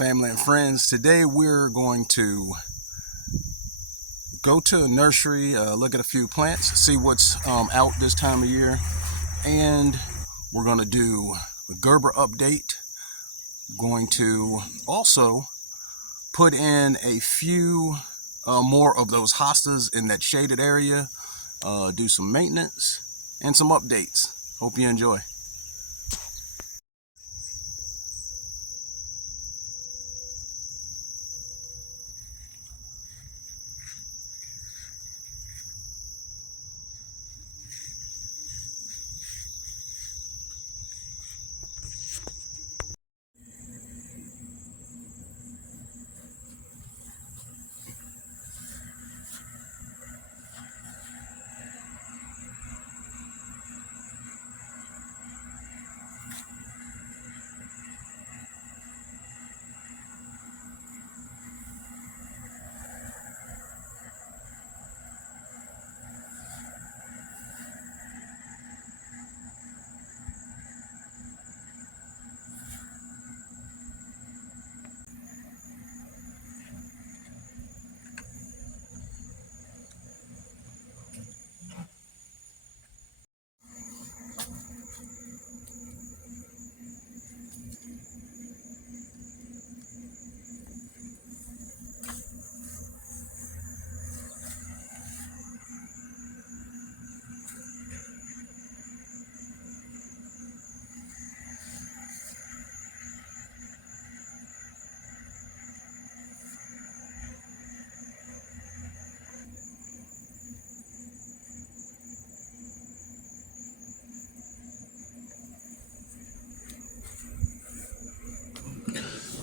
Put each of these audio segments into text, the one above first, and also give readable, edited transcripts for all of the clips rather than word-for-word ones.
family and friends. Today we're going to go to a nursery, look at a few plants, see what's out this time of year, and we're going to do a Gerber update. Going to also put in a few more of those hostas in that shaded area, do some maintenance and some updates. Hope you enjoy.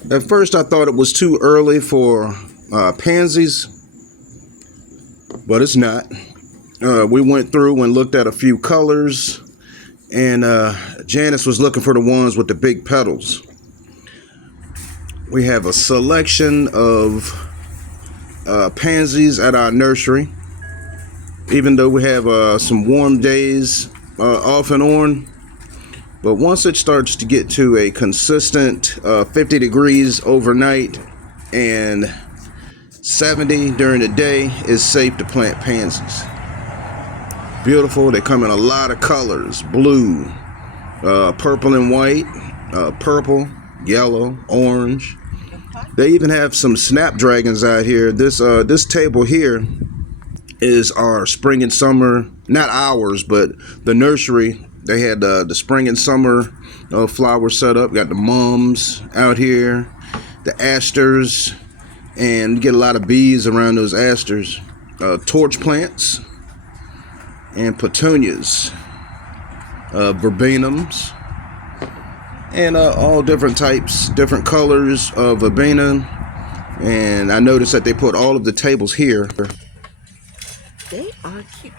At first I thought it was too early for pansies, but it's not. We went through and looked at a few colors, and Janice was looking for the ones with the big petals. We have a selection of pansies at our nursery, even though we have some warm days off and on. But once it starts to get to a consistent 50 degrees overnight and 70 during the day, it's safe to plant pansies. Beautiful. They come in a lot of colors: blue, purple and white, purple, yellow, orange. They even have some snapdragons out here. This table here is our spring and summer, not ours, but the nursery. They had the spring and summer flowers set up. Got the mums out here, the asters, and you get a lot of bees around those asters. Torch plants and petunias, verbena, and all different types, different colors of verbena. And I noticed that they put all of the tables here. They are cute.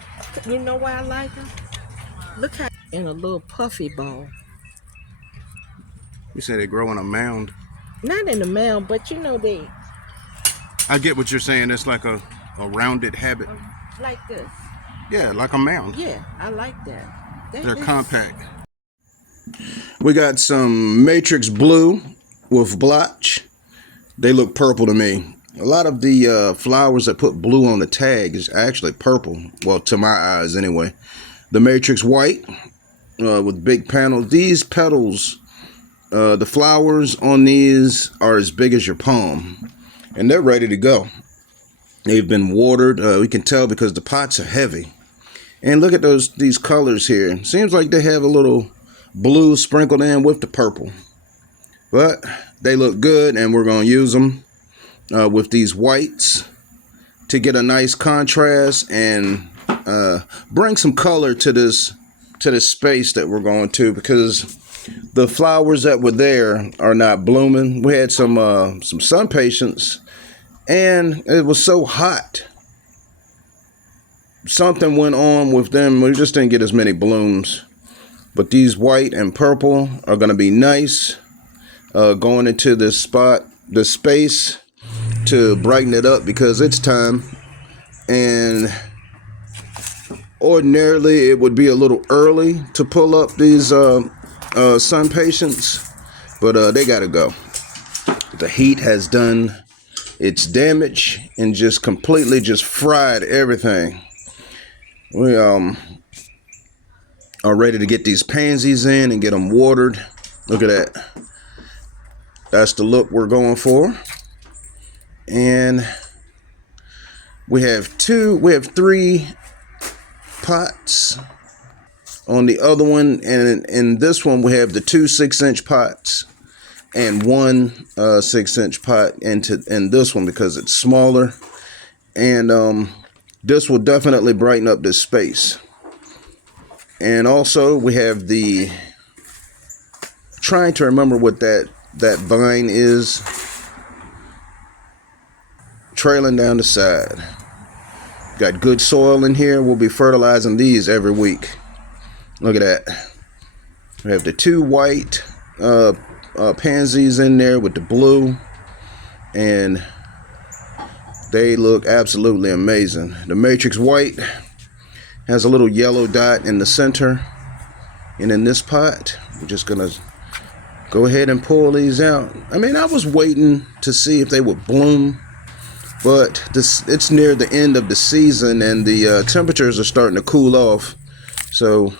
You know why I like them? Look how in a little puffy ball. You say they grow in a mound. Not in a mound, but you know they. I get what you're saying. It's like a rounded habit. Like this. Yeah, like a mound. Yeah, I like that. They're compact. We got some matrix blue with blotch. They look purple to me. A lot of the flowers that put blue on the tag is actually purple. Well, to my eyes anyway. The matrix white with big panels. These petals, the flowers on these are as big as your palm, and they're ready to go. They've been watered. We can tell because the pots are heavy. And look at these colors here. Seems like they have a little blue sprinkled in with the purple, but they look good, and we're going to use them with these whites to get a nice contrast and bring some color to this space that we're going to, because the flowers that were there are not blooming. We had some sun patients, and it was so hot. Something went on with them. We just didn't get as many blooms. But these white and purple are going to be nice going into this space to brighten it up, because it's time. And ordinarily it would be a little early to pull up these sun patients, but they gotta go. The heat has done its damage and just completely just fried everything. We are ready to get these pansies in and get them watered. Look at that. That's the look we're going for. And we have three pots on the other one, and in this one we have the two 6-inch pots and one 6-inch pot in this one because it's smaller, and this will definitely brighten up this space. And also we have the, trying to remember what that vine is, trailing down the side. Got good soil in here. We'll be fertilizing these every week. Look at that. We have the two white pansies in there with the blue, and they look absolutely amazing. The matrix white has a little yellow dot in the center, and in this pot we're just gonna go ahead and pull these out. I mean, I was waiting to see if they would bloom, but it's near the end of the season and the temperatures are starting to cool off, so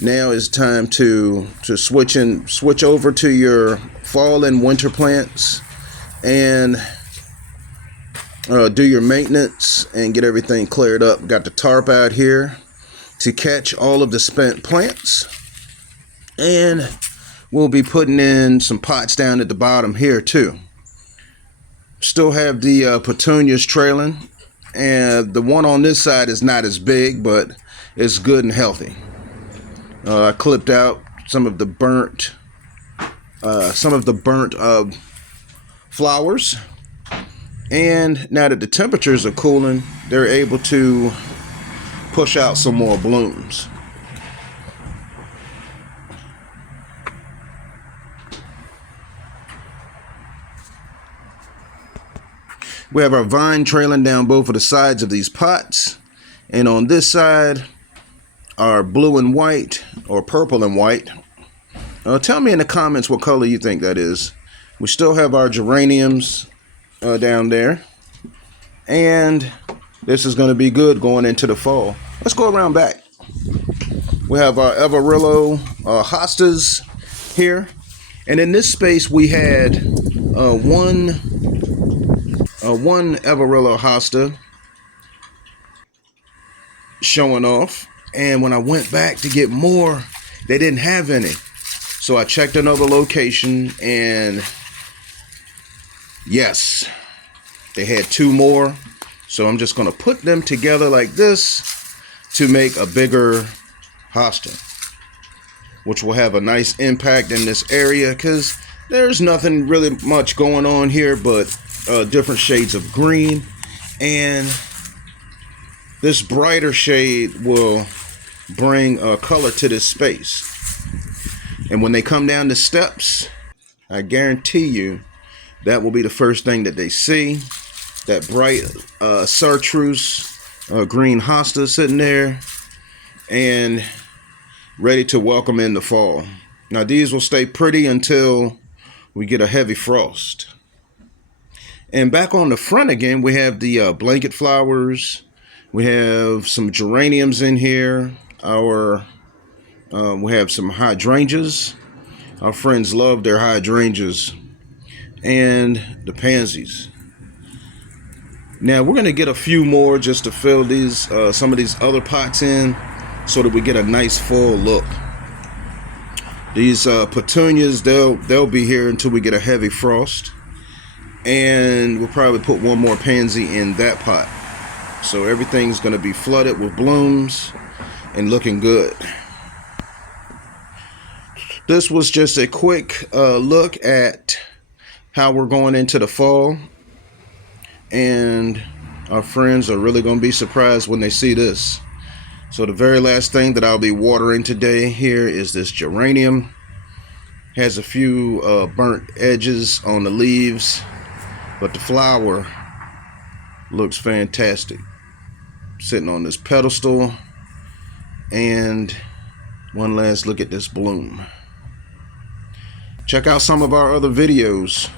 now it's time to switch over to your fall and winter plants and do your maintenance and get everything cleared up. Got the tarp out here to catch all of the spent plants, and we'll be putting in some pots down at the bottom here too. Still have the petunias trailing, and the one on this side is not as big, but it's good and healthy. I clipped out some of the burnt flowers, and now that the temperatures are cooling, they're able to push out some more blooms. We have our vine trailing down both of the sides of these pots, and on this side are blue and white, or purple and white. Tell me in the comments what color you think that is. We still have our geraniums down there, and this is going to be good going into the fall. Let's go around back. We have our Everillo Hostas here, and in this space we had one Everillo Hosta showing off, and when I went back to get more, they didn't have any. So I checked another location, and yes, they had two more. So I'm just going to put them together like this to make a bigger hosta, which will have a nice impact in this area because there's nothing really much going on here but different shades of green, and this brighter shade will bring color to this space. And when they come down the steps, I guarantee you that will be the first thing that they see. That bright chartreuse green hosta sitting there and ready to welcome in the fall. Now these will stay pretty until we get a heavy frost. And back on the front again, we have the blanket flowers. We have some geraniums in here. We have some hydrangeas. Our friends love their hydrangeas, and the pansies. Now we're gonna get a few more just to fill these some of these other pots in, so that we get a nice full look. These petunias, they'll be here until we get a heavy frost, and we'll probably put one more pansy in that pot. So everything's gonna be flooded with blooms and looking good. This was just a quick look at how we're going into the fall, and our friends are really going to be surprised when they see this. So the very last thing that I'll be watering today here is this geranium. Has a few burnt edges on the leaves, but the flower looks fantastic. Sitting on this pedestal, and one last look at this bloom. Check out some of our other videos